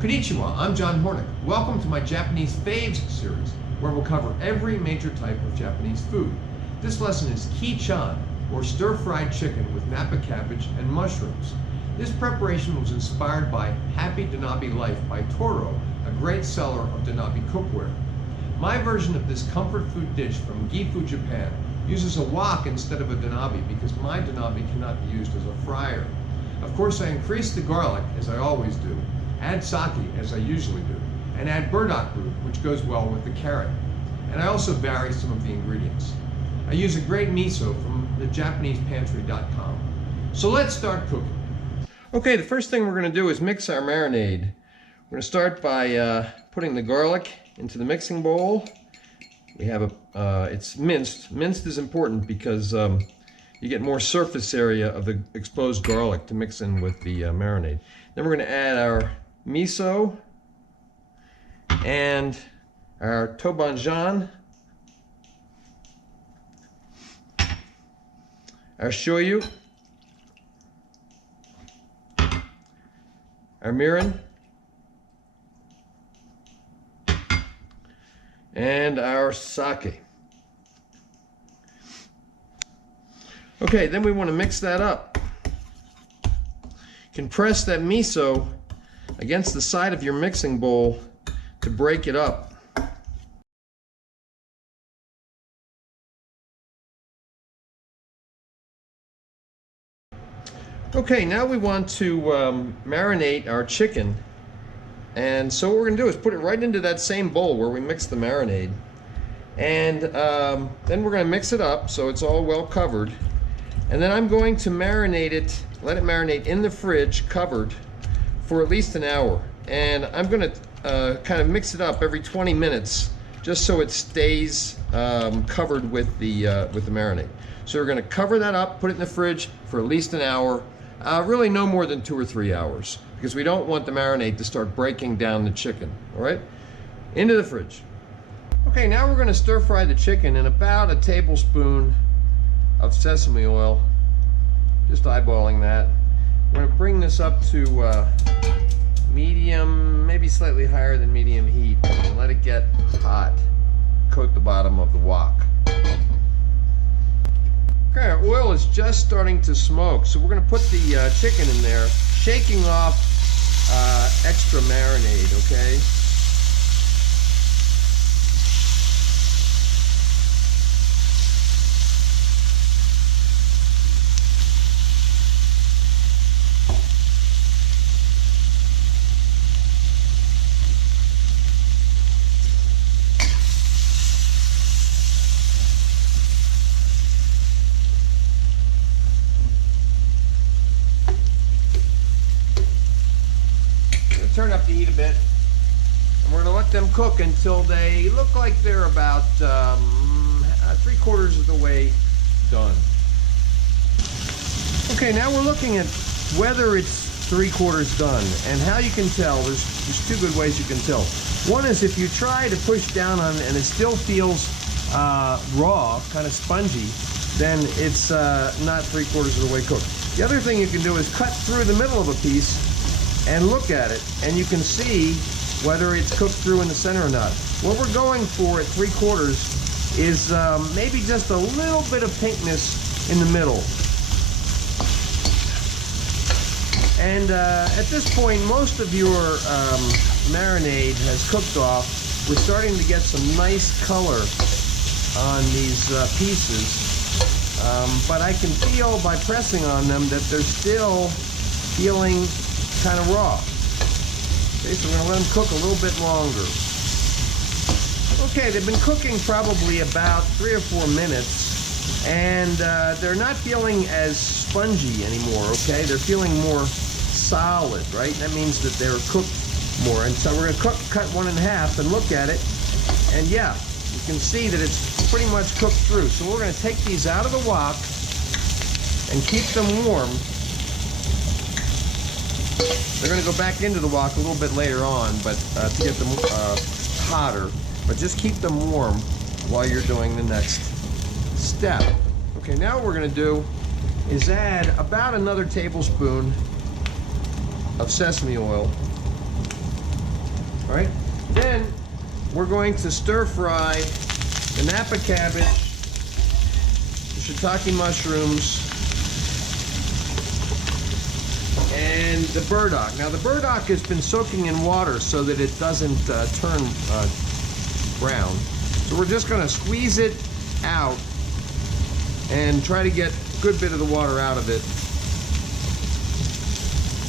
Konnichiwa, I'm John Hornick. Welcome to my Japanese Faves series, where we'll cover every major type of Japanese food. This lesson is Kei-Chan, or stir-fried chicken with Napa cabbage and mushrooms. This preparation was inspired by Happy Donabe Life by Toiro, a great seller of Donabe cookware. My version of this comfort food dish from Gifu Japan uses a wok instead of a donabe because my donabe cannot be used as a fryer. Of course, I increase the garlic, as I always do, add sake, as I usually do, and add burdock root, which goes well with the carrot. And I also vary some of the ingredients. I use a great miso from the JapanesePantry.com. So let's start cooking. Okay, the first thing we're going to do is mix our marinade. We're going to start by putting the garlic into the mixing bowl. We have it's minced. Minced is important because you get more surface area of the exposed garlic to mix in with the marinade. Then we're going to add our miso and our Tobanjan, our shoyu, our mirin, and our sake. Okay, then we want to mix that up. You can press that miso against the side of your mixing bowl to break it up. Okay, now we want to marinate our chicken. And so what we're going to do is put it right into that same bowl where we mixed the marinade. And then we're going to mix it up so it's all well covered. And then I'm going to marinate it, let it marinate in the fridge, covered, for at least an hour. And I'm going to kind of mix it up every 20 minutes, just so it stays covered with the marinade. So we're going to cover that up, put it in the fridge for at least an hour, really no more than 2 or 3 hours, because we don't want the marinade to start breaking down the chicken. All right, into the fridge. Okay, now we're going to stir fry the chicken in about a tablespoon of sesame oil, just eyeballing that. We're going to bring this up to medium, maybe slightly higher than medium heat, and let it get hot. Coat the bottom of the wok. Okay, our oil is just starting to smoke, so we're going to put the chicken in there, shaking off extra marinade, okay? Turn up the heat a bit, and we're going to let them cook until they look like they're about 3/4 of the way done. Okay, now we're looking at whether it's 3/4 done, and how you can tell. There's 2 good ways you can tell. One is if you try to push down on it and it still feels raw, kind of spongy, then it's not 3/4 of the way cooked. The other thing you can do is cut through the middle of a piece and look at it, and you can see whether it's cooked through in the center or not. What we're going for at 3/4 is maybe just a little bit of pinkness in the middle. And at this point, most of your marinade has cooked off. We're starting to get some nice color on these pieces, but I can feel by pressing on them that they're still feeling kind of raw. Okay, so we're going to let them cook a little bit longer. Okay, they've been cooking probably about 3 or 4 minutes, and they're not feeling as spongy anymore, okay? They're feeling more solid, right? That means that they're cooked more. And so we're going to cut one in half and look at it, and yeah, you can see that it's pretty much cooked through. So we're going to take these out of the wok and keep them warm. They're going to go back into the wok a little bit later on, but to get them hotter. But just keep them warm while you're doing the next step. Okay, now what we're going to do is add about another tablespoon of sesame oil. All right. Then we're going to stir fry the Napa cabbage, the shiitake mushrooms, and the burdock. Now the burdock has been soaking in water so that it doesn't turn brown. So we're just going to squeeze it out and try to get a good bit of the water out of it.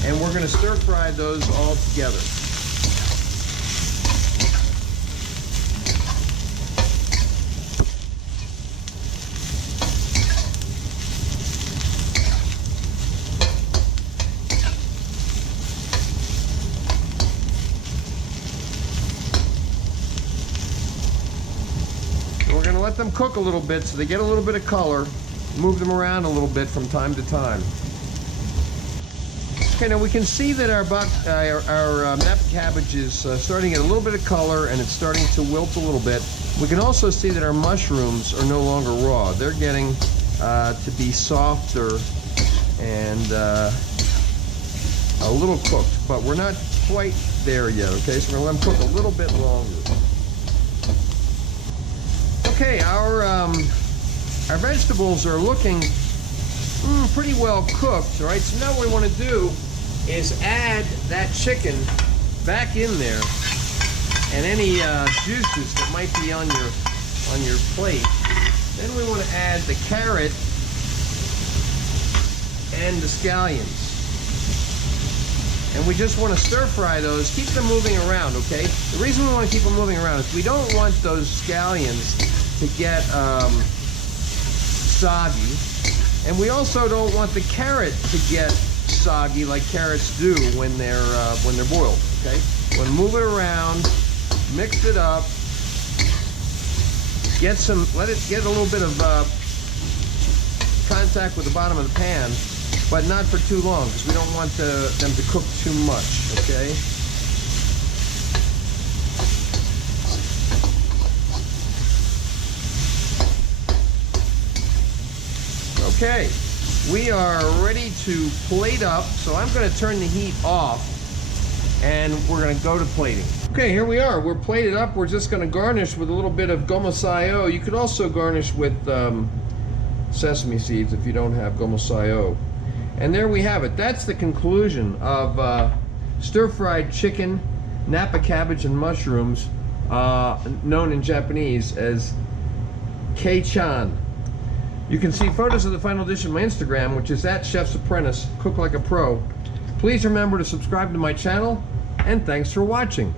And we're going to stir fry those all together. We're going to let them cook a little bit so they get a little bit of color. Move them around a little bit from time to time. Okay, now we can see that our Napa cabbage is starting to get a little bit of color and it's starting to wilt a little bit. We can also see that our mushrooms are no longer raw. They're getting to be softer and a little cooked, but we're not quite there yet, okay? So we're going to let them cook a little bit longer. Okay, our vegetables are looking pretty well cooked, all right? So now what we want to do is add that chicken back in there and any juices that might be on your plate. Then we want to add the carrot and the scallions. And we just want to stir fry those, keep them moving around, okay? The reason we want to keep them moving around is we don't want those scallions to get soggy, and we also don't want the carrot to get soggy like carrots do when they're boiled. Okay, we're gonna move it around, mix it up, let it get a little bit of contact with the bottom of the pan, but not for too long because we don't want them to cook too much. Okay. Okay, we are ready to plate up, so I'm going to turn the heat off and we're going to go to plating. Okay, here we are. We're plated up. We're just going to garnish with a little bit of gomo-sayo. You could also garnish with sesame seeds if you don't have gomo-sayo. And there we have it. That's the conclusion of stir-fried chicken, Napa cabbage, and mushrooms, known in Japanese as Kei-Chan. You can see photos of the final dish on my Instagram, which is @ChefsApprentice, Cook Like a Pro. Please remember to subscribe to my channel, and thanks for watching.